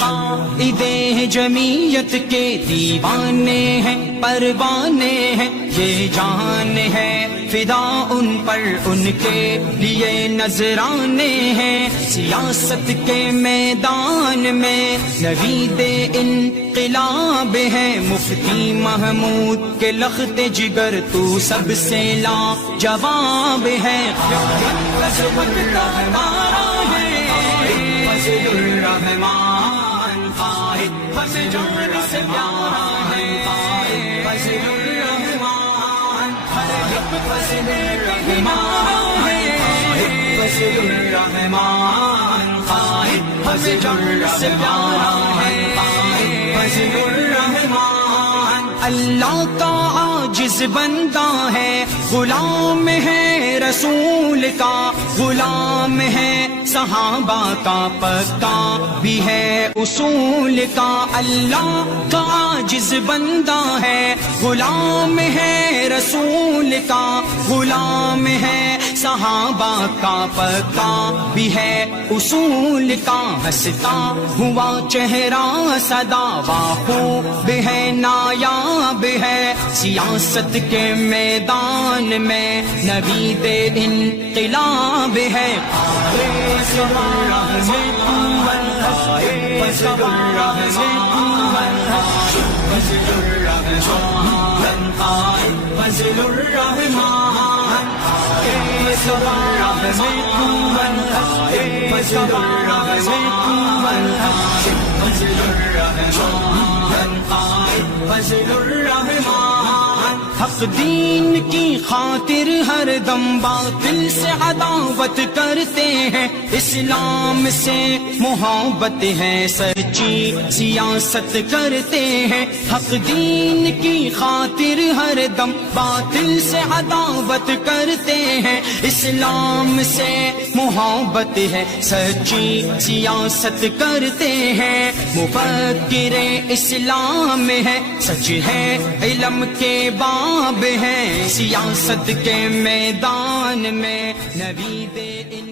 قائد جمعیت کے دیوانے ہیں پروانے ہیں، یہ جان ہے فدا ان پر، ان کے لیے نذرانے ہیں۔ سیاست کے میدان میں نوید انقلاب ہے، مفتی محمود کے لخت جگر تو سب سے لاجواب ہے۔ فضل الرحمان قائد فضل سے پیارا ہے، فضل الرحمان فضل الرحمان ہے، فضل الرحمان قائد فضل سے پیارا ہے، فضل الرحمان۔ اللہ کا عاجز بندہ ہے، غلام ہے رسول کا، غلام ہے صحابہ کا، پکا بھی ہے اصول کا۔ اللہ کا عاجز بندہ ہے، غلام ہے رسول کا، غلام ہے صحابہ کا، پکا بھی ہے اصول کا۔ ہنستا ہوا چہرہ سدا خوب ہے، نایاب ہے، سیاست کے میدان میں نوید انقلاب ہے۔ حق دین کی خاطر ہر دم باطل سے عداوت کرتے ہیں، اسلام سے محبت ہے، سچی سیاست کرتے ہیں۔ حق دین کی خاطر ہر دم باطل سے عداوت کرتے ہیں، اسلام سے محبت ہے، سچی سیاست کرتے ہیں۔ مفکر اسلام ہے، سچ ہے علم کے باب ہے، سیاست کے میدان میں نوید